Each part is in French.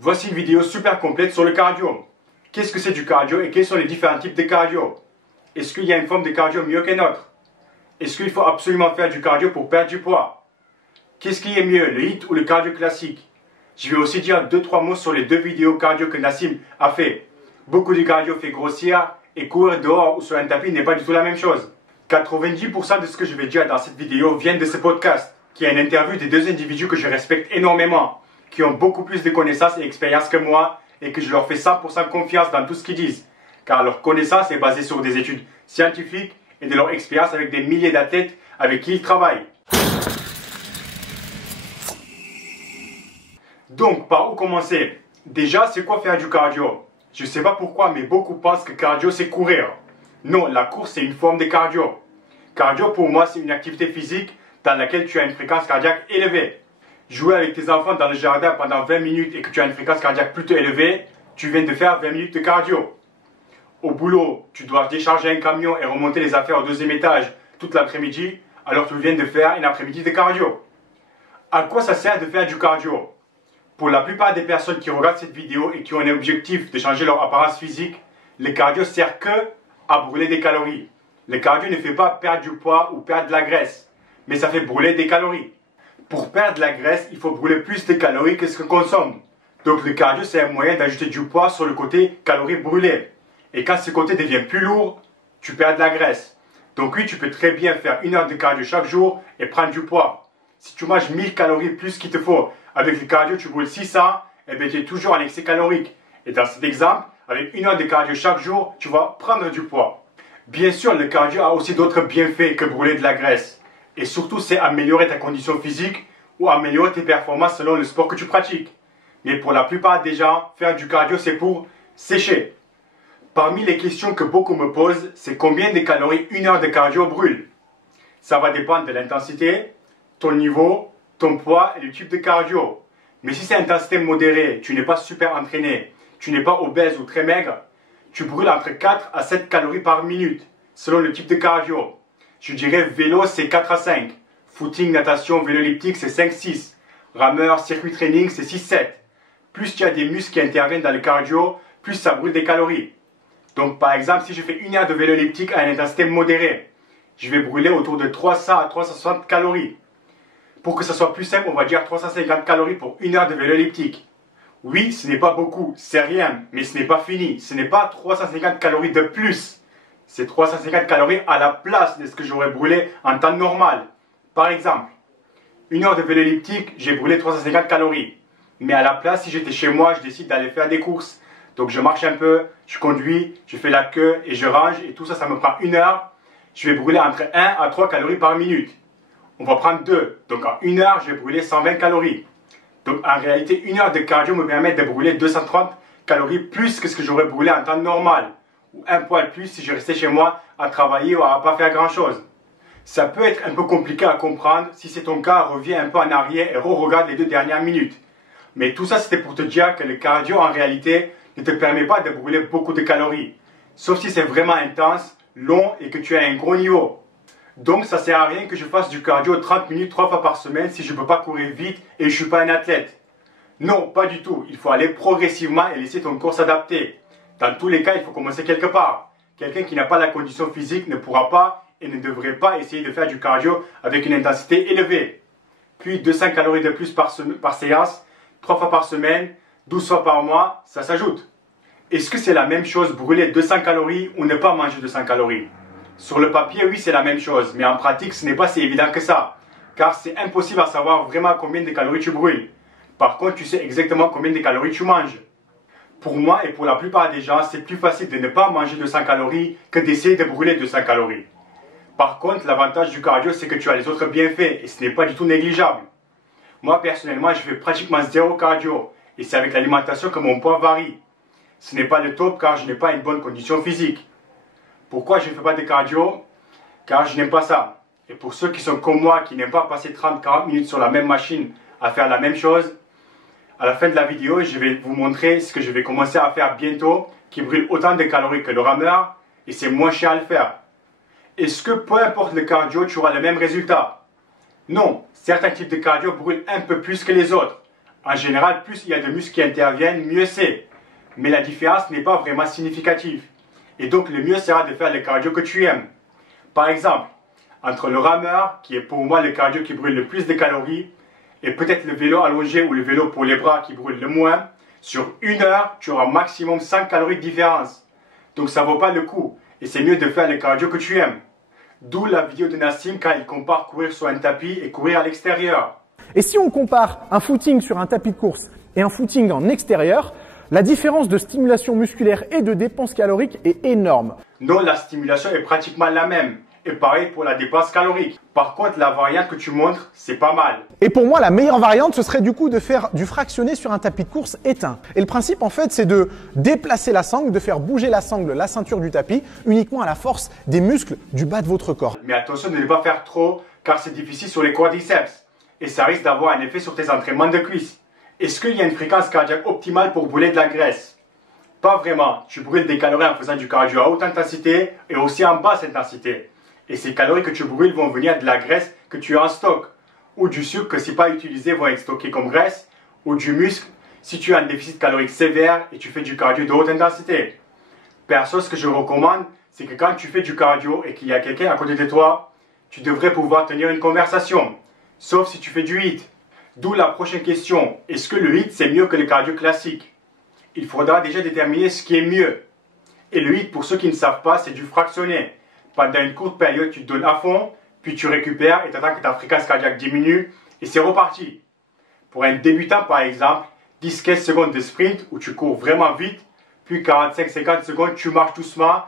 Voici une vidéo super complète sur le cardio. Qu'est-ce que c'est du cardio et quels sont les différents types de cardio? Est-ce qu'il y a une forme de cardio mieux qu'une autre? Est-ce qu'il faut absolument faire du cardio pour perdre du poids? Qu'est-ce qui est mieux, le HIIT ou le cardio classique? Je vais aussi dire 2-3 mots sur les deux vidéos cardio que Nassim a fait. Beaucoup de cardio fait grossir et courir dehors ou sur un tapis n'est pas du tout la même chose. 90% de ce que je vais dire dans cette vidéo vient de ce podcast, qui est une interview des deux individus que je respecte énormément, qui ont beaucoup plus de connaissances et d'expérience que moi et que je leur fais 100% confiance dans tout ce qu'ils disent, car leur connaissance est basée sur des études scientifiques et de leur expérience avec des milliers d'athlètes avec qui ils travaillent. Donc, par où commencer? Déjà, c'est quoi faire du cardio? Je ne sais pas pourquoi, mais beaucoup pensent que cardio c'est courir. Non, la course c'est une forme de cardio. Cardio pour moi c'est une activité physique dans laquelle tu as une fréquence cardiaque élevée. Jouer avec tes enfants dans le jardin pendant 20 minutes et que tu as une fréquence cardiaque plutôt élevée, tu viens de faire 20 minutes de cardio. Au boulot, tu dois décharger un camion et remonter les affaires au deuxième étage toute l'après-midi, alors tu viens de faire une après-midi de cardio. À quoi ça sert de faire du cardio? Pour la plupart des personnes qui regardent cette vidéo et qui ont un objectif de changer leur apparence physique, le cardio sert que à brûler des calories. Le cardio ne fait pas perdre du poids ou perdre de la graisse, mais ça fait brûler des calories. Pour perdre de la graisse, il faut brûler plus de calories que ce qu'on consomme. Donc le cardio, c'est un moyen d'ajouter du poids sur le côté calories brûlées. Et quand ce côté devient plus lourd, tu perds de la graisse. Donc oui, tu peux très bien faire 1 heure de cardio chaque jour et prendre du poids. Si tu manges 1000 calories plus qu'il te faut, avec le cardio tu brûles 600, et bien tu es toujours en excès calorique. Et dans cet exemple, avec 1 heure de cardio chaque jour, tu vas prendre du poids. Bien sûr, le cardio a aussi d'autres bienfaits que brûler de la graisse. Et surtout, c'est améliorer ta condition physique ou améliorer tes performances selon le sport que tu pratiques. Mais pour la plupart des gens, faire du cardio, c'est pour sécher. Parmi les questions que beaucoup me posent, c'est combien de calories 1 heure de cardio brûle? Ça va dépendre de l'intensité, ton niveau, ton poids et le type de cardio. Mais si c'est intensité modérée, tu n'es pas super entraîné, tu n'es pas obèse ou très maigre, tu brûles entre 4 à 7 calories par minute, selon le type de cardio. Je dirais vélo, c'est 4 à 5. Footing, natation, vélo elliptique, c'est 5-6. Rameur, circuit training, c'est 6-7. Plus tu as des muscles qui interviennent dans le cardio, plus ça brûle des calories. Donc par exemple, si je fais 1 heure de vélo elliptique à une intensité modérée, je vais brûler autour de 300 à 360 calories. Pour que ça soit plus simple, on va dire 350 calories pour 1 heure de vélo elliptique. Oui, ce n'est pas beaucoup, c'est rien, mais ce n'est pas fini. Ce n'est pas 350 calories de plus. C'est 350 calories à la place de ce que j'aurais brûlé en temps normal. Par exemple, 1 heure de vélo elliptique, j'ai brûlé 350 calories. Mais à la place, si j'étais chez moi, je décide d'aller faire des courses. Donc je marche un peu, je conduis, je fais la queue et je range. Et tout ça, ça me prend 1 heure. Je vais brûler entre 1 à 3 calories par minute. On va prendre 2. Donc en 1 heure, je vais brûler 120 calories. Donc en réalité, 1 heure de cardio me permet de brûler 230 calories plus que ce que j'aurais brûlé en temps normal. Ou un poil plus si je restais chez moi à travailler ou à ne pas faire grand chose. Ça peut être un peu compliqué à comprendre. Si c'est ton cas, reviens un peu en arrière et re-regarde les 2 dernières minutes. Mais tout ça, c'était pour te dire que le cardio en réalité ne te permet pas de brûler beaucoup de calories. Sauf si c'est vraiment intense, long et que tu as un gros niveau. Donc ça sert à rien que je fasse du cardio 30 minutes 3 fois par semaine si je ne peux pas courir vite et je ne suis pas un athlète. Non, pas du tout. Il faut aller progressivement et laisser ton corps s'adapter. Dans tous les cas, il faut commencer quelque part. Quelqu'un qui n'a pas la condition physique ne pourra pas et ne devrait pas essayer de faire du cardio avec une intensité élevée. Puis 200 calories de plus par séance, 3 fois par semaine, 12 fois par mois, ça s'ajoute. Est-ce que c'est la même chose brûler 200 calories ou ne pas manger 200 calories? Sur le papier, oui, c'est la même chose, mais en pratique, ce n'est pas si évident que ça, car c'est impossible à savoir vraiment combien de calories tu brûles. Par contre, tu sais exactement combien de calories tu manges. Pour moi et pour la plupart des gens, c'est plus facile de ne pas manger 200 calories que d'essayer de brûler 200 calories. Par contre, l'avantage du cardio, c'est que tu as les autres bienfaits, et ce n'est pas du tout négligeable. Moi, personnellement, je fais pratiquement 0 cardio, et c'est avec l'alimentation que mon poids varie. Ce n'est pas le top car je n'ai pas une bonne condition physique. Pourquoi je ne fais pas de cardio? Car je n'aime pas ça. Et pour ceux qui sont comme moi, qui n'aiment pas passer 30-40 minutes sur la même machine à faire la même chose, à la fin de la vidéo, je vais vous montrer ce que je vais commencer à faire bientôt, qui brûle autant de calories que le rameur, et c'est moins cher à le faire. Est-ce que peu importe le cardio, tu auras le même résultat? Non, certains types de cardio brûlent un peu plus que les autres. En général, plus il y a de muscles qui interviennent, mieux c'est. Mais la différence n'est pas vraiment significative. Et donc le mieux sera de faire le cardio que tu aimes. Par exemple, entre le rameur, qui est pour moi le cardio qui brûle le plus de calories, et peut-être le vélo allongé ou le vélo pour les bras qui brûle le moins, sur 1 heure, tu auras maximum 5 calories de différence. Donc ça ne vaut pas le coup. Et c'est mieux de faire le cardio que tu aimes. D'où la vidéo de Nassim quand il compare courir sur un tapis et courir à l'extérieur. Et si on compare un footing sur un tapis de course et un footing en extérieur, la différence de stimulation musculaire et de dépense calorique est énorme. Non, la stimulation est pratiquement la même. Et pareil pour la dépense calorique. Par contre, la variante que tu montres, c'est pas mal. Et pour moi, la meilleure variante, ce serait du coup de faire du fractionné sur un tapis de course éteint. Et le principe, en fait, c'est de déplacer la sangle, de faire bouger la sangle, la ceinture du tapis, uniquement à la force des muscles du bas de votre corps. Mais attention de ne pas faire trop, car c'est difficile sur les quadriceps. Et ça risque d'avoir un effet sur tes entraînements de cuisses. Est-ce qu'il y a une fréquence cardiaque optimale pour brûler de la graisse? Pas vraiment. Tu brûles des calories en faisant du cardio à haute intensité et aussi en basse intensité. Et ces calories que tu brûles vont venir de la graisse que tu as en stock, ou du sucre que si pas utilisé vont être stockés comme graisse, ou du muscle si tu as un déficit calorique sévère et tu fais du cardio de haute intensité. Perso, ce que je recommande, c'est que quand tu fais du cardio et qu'il y a quelqu'un à côté de toi, tu devrais pouvoir tenir une conversation, sauf si tu fais du HIIT. D'où la prochaine question, est-ce que le HIIT c'est mieux que le cardio classique? Il faudra déjà déterminer ce qui est mieux. Et le HIIT, pour ceux qui ne savent pas, c'est du fractionné. Pendant une courte période, tu te donnes à fond, puis tu récupères et tu attends que ta fréquence cardiaque diminue et c'est reparti. Pour un débutant, par exemple, 10-15 secondes de sprint où tu cours vraiment vite, puis 45-50 secondes, tu marches doucement,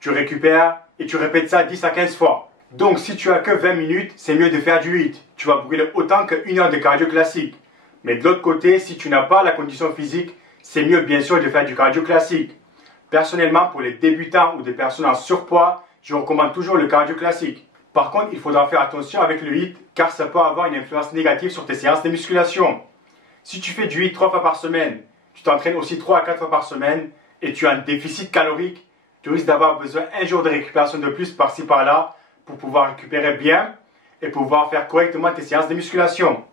tu récupères et tu répètes ça 10 à 15 fois. Donc, si tu as que 20 minutes, c'est mieux de faire du HIIT. Tu vas brûler autant que 1 heure de cardio classique. Mais de l'autre côté, si tu n'as pas la condition physique, c'est mieux bien sûr de faire du cardio classique. Personnellement, pour les débutants ou des personnes en surpoids, je recommande toujours le cardio classique. Par contre, il faudra faire attention avec le HIIT car ça peut avoir une influence négative sur tes séances de musculation. Si tu fais du HIIT 3 fois par semaine, tu t'entraînes aussi 3 à 4 fois par semaine et tu as un déficit calorique, tu risques d'avoir besoin un jour de récupération de plus par-ci par-là pour pouvoir récupérer bien et pouvoir faire correctement tes séances de musculation.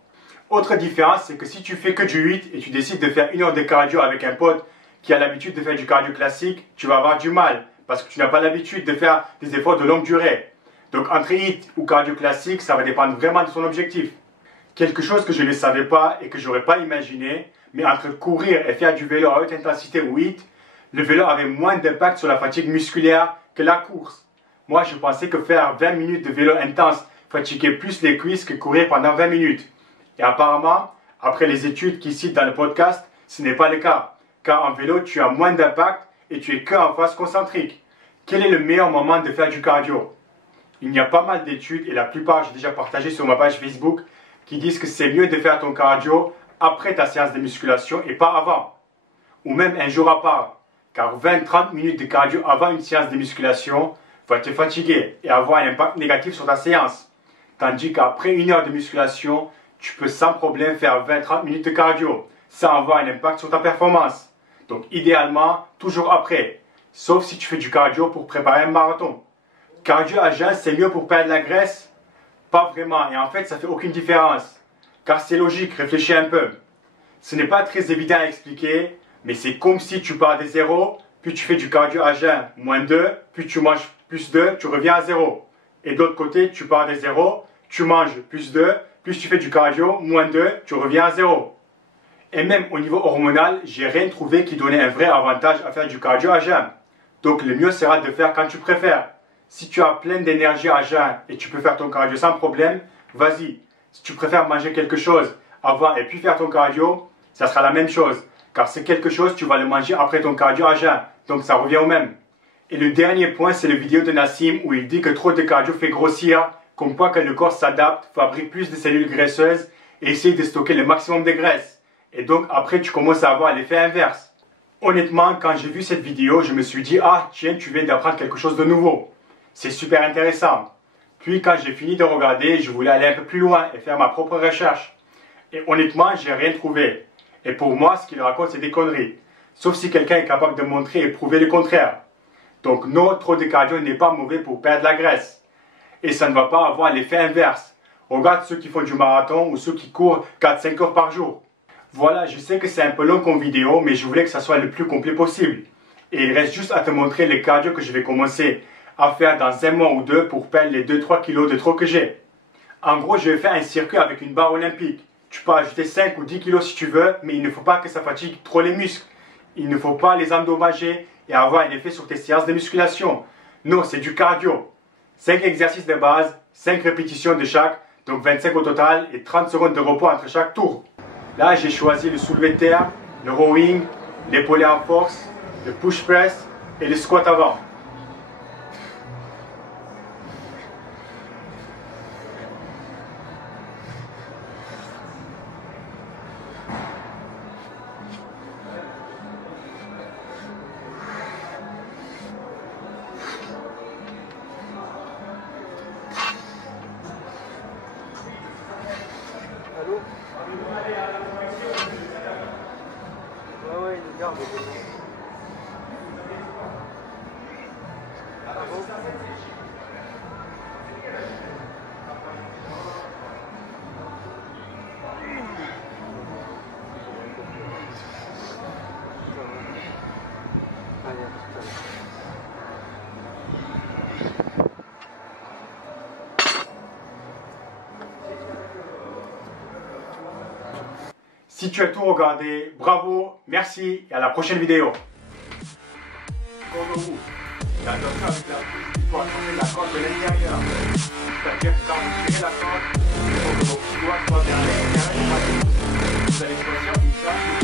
Autre différence, c'est que si tu fais que du HIIT et tu décides de faire 1 heure de cardio avec un pote qui a l'habitude de faire du cardio classique, tu vas avoir du mal parce que tu n'as pas l'habitude de faire des efforts de longue durée. Donc entre HIIT ou cardio classique, ça va dépendre vraiment de son objectif. Quelque chose que je ne savais pas et que je n'aurais pas imaginé, mais entre courir et faire du vélo à haute intensité ou HIIT, le vélo avait moins d'impact sur la fatigue musculaire que la course. Moi, je pensais que faire 20 minutes de vélo intense fatiguait plus les cuisses que courir pendant 20 minutes. Et apparemment, après les études qui citent dans le podcast, ce n'est pas le cas. Car en vélo, tu as moins d'impact et tu es que en phase concentrique. Quel est le meilleur moment de faire du cardio? Il y a pas mal d'études et la plupart j'ai déjà partagé sur ma page Facebook qui disent que c'est mieux de faire ton cardio après ta séance de musculation et pas avant. Ou même un jour à part. Car 20-30 minutes de cardio avant une séance de musculation va te fatiguer et avoir un impact négatif sur ta séance. Tandis qu'après 1 heure de musculation, tu peux sans problème faire 20-30 minutes de cardio sans avoir un impact sur ta performance. Donc idéalement, toujours après. Sauf si tu fais du cardio pour préparer un marathon. Cardio à jeun, c'est mieux pour perdre la graisse? Pas vraiment, et en fait, ça fait aucune différence. Car c'est logique, réfléchis un peu. Ce n'est pas très évident à expliquer, mais c'est comme si tu pars de 0, puis tu fais du cardio à jeun, -2, puis tu manges +2, tu reviens à 0. Et de l'autre côté, tu pars de 0, tu manges +2, puis tu fais du cardio, -2, tu reviens à 0. Et même au niveau hormonal, j'ai rien trouvé qui donnait un vrai avantage à faire du cardio à jeun. Donc le mieux sera de faire quand tu préfères. Si tu as plein d'énergie à jeun et tu peux faire ton cardio sans problème, vas-y. Si tu préfères manger quelque chose avant et puis faire ton cardio, ça sera la même chose. Car c'est quelque chose, tu vas le manger après ton cardio à jeun. Donc ça revient au même. Et le dernier point, c'est la vidéo de Nassim où il dit que trop de cardio fait grossir, comme quoi que le corps s'adapte, fabrique plus de cellules graisseuses et essaye de stocker le maximum de graisse. Et donc après, tu commences à avoir l'effet inverse. Honnêtement, quand j'ai vu cette vidéo, je me suis dit, ah tiens, tu viens d'apprendre quelque chose de nouveau. C'est super intéressant. Puis quand j'ai fini de regarder, je voulais aller un peu plus loin et faire ma propre recherche. Et honnêtement, j'ai rien trouvé. Et pour moi, ce qu'il raconte, c'est des conneries. Sauf si quelqu'un est capable de montrer et prouver le contraire. Donc non, trop de cardio n'est pas mauvais pour perdre la graisse. Et ça ne va pas avoir l'effet inverse. Regarde ceux qui font du marathon ou ceux qui courent 4-5 heures par jour. Voilà, je sais que c'est un peu long comme vidéo, mais je voulais que ça soit le plus complet possible. Et il reste juste à te montrer les cardio que je vais commencer à faire dans un mois ou deux pour perdre les 2-3 kilos de trop que j'ai. En gros, je vais faire un circuit avec une barre olympique. Tu peux ajouter 5 ou 10 kilos si tu veux, mais il ne faut pas que ça fatigue trop les muscles. Il ne faut pas les endommager et avoir un effet sur tes séances de musculation. Non, c'est du cardio. 5 exercices de base, 5 répétitions de chaque, donc 25 au total et 30 secondes de repos entre chaque tour. Là, j'ai choisi le soulevé de terre, le rowing, l'épaulé en force, le push press et le squat avant. Allô? Ouais, il garde. Allez, à tout à l'heure. Si tu as tout regardé, bravo, merci et à la prochaine vidéo. Attention avec la pousse, il faut attraper la corde de l'intérieur. C'est-à-dire que quand vous tirez la corde, il faut que vos petits doigts soient vers l'intérieur. Vous allez choisir une place.